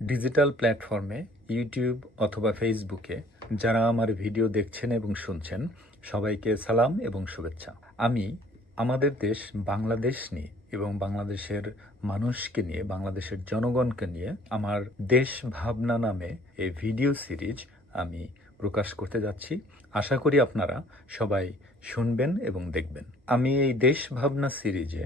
Digital প্ল্যাটফর্মে YouTube অথবা ফেসবুকে যারা আমার ভিডিও দেখছেন এবং শুনছেন সবাইকে সালাম এবং শুভেচ্ছা। আমি আমাদের দেশ বাংলাদেশ নিয়ে এবং বাংলাদেশের মানুষকে নিয়ে, বাংলাদেশের জনগণকে নিয়ে আমার দেশ ভাবনা নামে এই ভিডিও সিরিজ আমি প্রকাশ করতে যাচ্ছি। আশা করি আপনারা সবাই শুনবেন এবং দেখবেন। আমি এই দেশ ভাবনা সিরিজে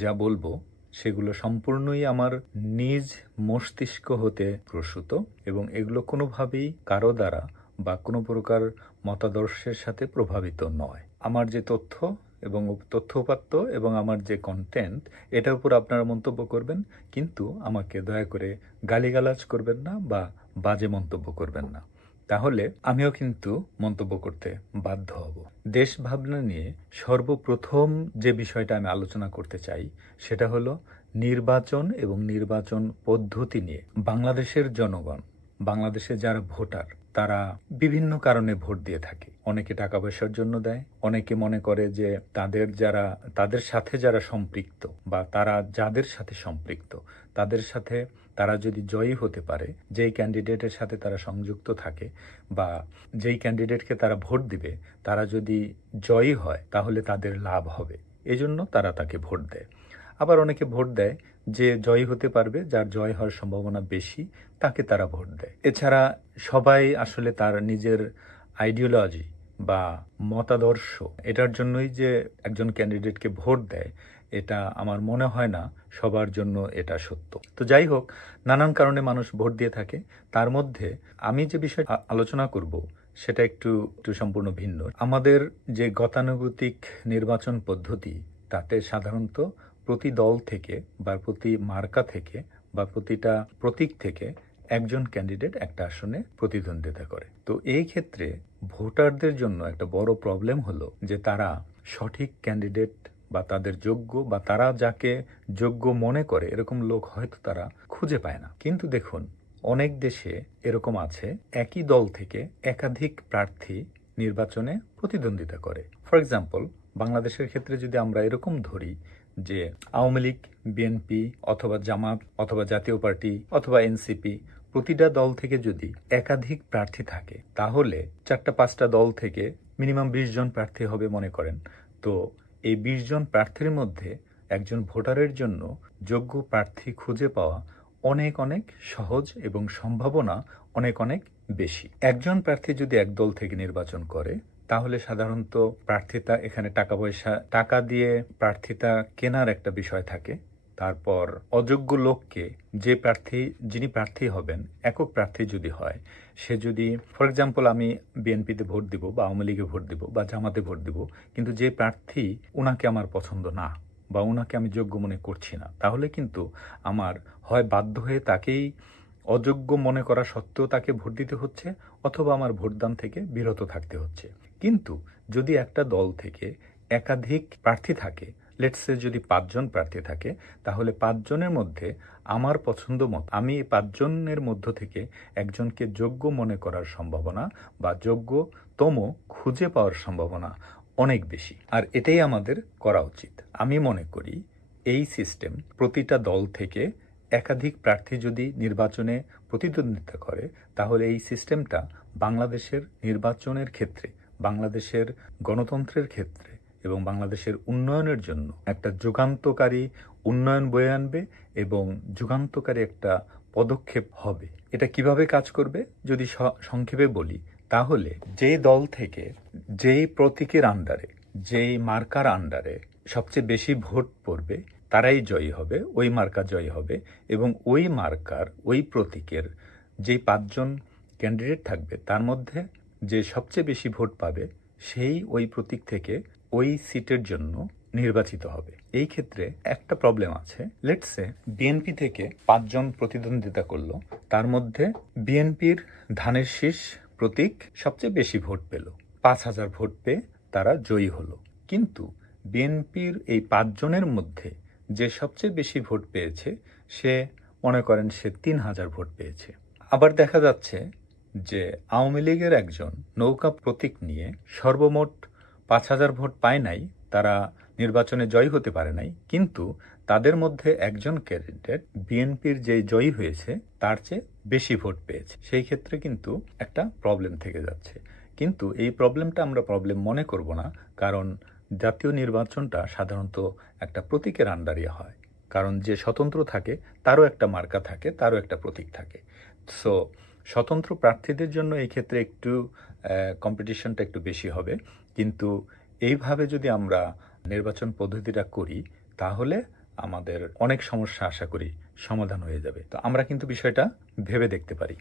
যা বলবো সেগুলো সম্পূর্ণই আমার নিজ মস্তিষ্ক হতে প্রসূত এবং এগুলো কোনোভাবেই কারো দ্বারা বা কোনো প্রকার মতাদর্শের সাথে প্রভাবিত নয়। আমার যে তথ্য এবং তথ্যউপাত্ত এবং আমার যে কন্টেন্ট, এটার উপর আপনারা মন্তব্য করবেন, কিন্তু আমাকে দয়া করে গালিগালাজ করবেন না বা বাজে মন্তব্য করবেন না, তাহলে আমিও কিন্তু মন্তব্য করতে বাধ্য হব। দেশ ভাবনা নিয়ে সর্বপ্রথম যে বিষয়টা আমি আলোচনা করতে চাই সেটা হলো নির্বাচন এবং নির্বাচন পদ্ধতি নিয়ে। বাংলাদেশের জনগণ, বাংলাদেশে যারা ভোটার, তারা বিভিন্ন কারণে ভোট দিয়ে থাকে। অনেকে টাকা পয়সার জন্য দেয়, অনেকে মনে করে যে তাদের সাথে যারা সম্পৃক্ত বা তারা যাদের সাথে সম্পৃক্ত তাদের সাথে তারা যদি জয়ী হতে পারে, যেই ক্যান্ডিডেটের সাথে তারা সংযুক্ত থাকে বা যেই ক্যান্ডিডেটকে তারা ভোট দিবে তারা যদি জয়ী হয় তাহলে তাদের লাভ হবে, এজন্য তারা তাকে ভোট দেয়। আবার অনেকে ভোট দেয় যে জয়ী হতে পারবে, যার জয় হওয়ার সম্ভাবনা বেশি, তাকে তারা ভোট দেয়। এছাড়া সবাই আসলে তার নিজের আইডিওলজি বা মতাদর্শ এটার জন্যই যে একজন ক্যান্ডিডেটকে ভোট দেয়, এটা আমার মনে হয় না সবার জন্য এটা সত্য। তো যাই হোক, নানান কারণে মানুষ ভোট দিয়ে থাকে। তার মধ্যে আমি যে বিষয় আলোচনা করব সেটা একটু সম্পূর্ণ ভিন্ন। আমাদের যে গতানুগতিক নির্বাচন পদ্ধতি, তাতে সাধারণত প্রতি দল থেকে বা প্রতি মার্কা থেকে বা প্রতিটা প্রতীক থেকে একজন ক্যান্ডিডেট একটা আসনে প্রতিদ্বন্দ্বিতা করে। তো এই ক্ষেত্রে ভোটারদের জন্য একটা বড় প্রবলেম হলো যে তারা সঠিক ক্যান্ডিডেট বা তাদের যোগ্য বা তারা যাকে যোগ্য মনে করে এরকম লোক হয়তো তারা খুঁজে পায় না। কিন্তু দেখুন, অনেক দেশে এরকম আছে, একই দল থেকে একাধিক প্রার্থী নির্বাচনে প্রতিদ্বন্দ্বিতা করে। ফর এক্সাম্পল, বাংলাদেশের ক্ষেত্রে যদি আমরা এরকম ধরি যে আওয়ামী লীগ, বিএনপি অথবা জামাত অথবা জাতীয় পার্টি অথবা এনসিপি, প্রতিটা দল থেকে যদি একাধিক প্রার্থী থাকে তাহলে 4-5টা দল থেকে মিনিমাম 20 জন প্রার্থী হবে মনে করেন। তো এই 20 জন প্রার্থীর মধ্যে একজন ভোটারের জন্য যোগ্য প্রার্থী খুঁজে পাওয়া অনেক অনেক সহজ এবং সম্ভাবনা অনেক অনেক বেশি। একজন প্রার্থী যদি এক দল থেকে নির্বাচন করে তাহলে সাধারণত প্রার্থিতা, এখানে টাকা দিয়ে প্রার্থিতা কেনার একটা বিষয় থাকে। তারপর অযোগ্য লোককে যিনি প্রার্থী হবেন, একক প্রার্থী যদি হয়, সে যদি ফর এক্সাম্পল আমি বিএনপিতে ভোট দিব বা আওয়ামী লীগে ভোট দিব বা জামাতে ভোট দিব, কিন্তু যে প্রার্থী উনাকে আমার পছন্দ না বা উনাকে আমি যোগ্য মনে করছি না, তাহলে কিন্তু আমার হয় বাধ্য হয়ে তাকেই অযোগ্য মনে করা সত্ত্বেও তাকে ভোট দিতে হচ্ছে, অথবা আমার ভোটদান থেকে বিরত থাকতে হচ্ছে। কিন্তু যদি একটা দল থেকে একাধিক প্রার্থী থাকে, লেটস সে যদি 5 জন প্রার্থী থাকে, তাহলে 5 জনের মধ্যে আমার পছন্দ মতো আমি 5 জনের মধ্য থেকে একজনকে যোগ্য মনে করার সম্ভাবনা বা যোগ্যতম খুঁজে পাওয়ার সম্ভাবনা অনেক বেশি। আর এটাই আমাদের করা উচিত। আমি মনে করি এই সিস্টেম, প্রতিটা দল থেকে একাধিক প্রার্থী যদি নির্বাচনে প্রতিদ্বন্দ্বিতা করে, তাহলে এই সিস্টেমটা বাংলাদেশের নির্বাচনের ক্ষেত্রে, বাংলাদেশের গণতন্ত্রের ক্ষেত্রে এবং বাংলাদেশের উন্নয়নের জন্য একটা যুগান্তকারী উন্নয়ন বয়ে আনবে এবং যুগান্তকারী একটা পদক্ষেপ হবে। এটা কিভাবে কাজ করবে যদি সংক্ষেপে বলি, তাহলে যেই দল থেকে যেই প্রতীকের আন্ডারে, যেই মার্কার আন্ডারে সবচেয়ে বেশি ভোট পড়বে তারাই জয়ী হবে, ওই মার্কা জয়ী হবে এবং ওই মার্কার, ওই প্রতীকের যেই 5 জন ক্যান্ডিডেট থাকবে তার মধ্যে যে সবচেয়ে বেশি ভোট পাবে সেই ওই প্রতীক থেকে ওই সিটের জন্য নির্বাচিত হবে। এই ক্ষেত্রে একটা প্রবলেম আছে। লেটস সে বিএনপি থেকে 5 জন প্রতিদ্বন্দ্বিতা করলো, তার মধ্যে বিএনপির ধানের শীষ প্রতীক সবচেয়ে বেশি ভোট পেল, 5,000 ভোট পেয়ে তারা জয়ী হলো। কিন্তু বিএনপির এই 5 জনের মধ্যে যে সবচেয়ে বেশি ভোট পেয়েছে সে মনে করেন সে 3,000 ভোট পেয়েছে। আবার দেখা যাচ্ছে যে আওয়ামী লীগের একজন নৌকা প্রতীক নিয়ে সর্বমোট 5,000 ভোট পায় নাই, তারা নির্বাচনে জয়ী হতে পারে নাই, কিন্তু তাদের মধ্যে একজন ক্যান্ডিডেট বিএনপির যে জয়ী হয়েছে তার চেয়ে বেশি ভোট পেয়েছে, সেই ক্ষেত্রে কিন্তু একটা প্রবলেম থেকে যাচ্ছে। কিন্তু এই প্রবলেমটা আমরা প্রবলেম মনে করব না, কারণ জাতীয় নির্বাচনটা সাধারণত একটা প্রতীকের আন্ডারে হয়। কারণ যে স্বতন্ত্র থাকে তারও একটা মার্কা থাকে, তারও একটা প্রতীক থাকে। সো স্বতন্ত্র প্রার্থীদের জন্য এই ক্ষেত্রে একটু কম্পিটিশনটা একটু বেশি হবে। কিন্তু এইভাবে যদি আমরা নির্বাচন পদ্ধতিটা করি তাহলে আমাদের অনেক সমস্যা আশা করি সমাধান হয়ে যাবে। তো আমরা কিন্তু বিষয়টা ভেবে দেখতে পারি।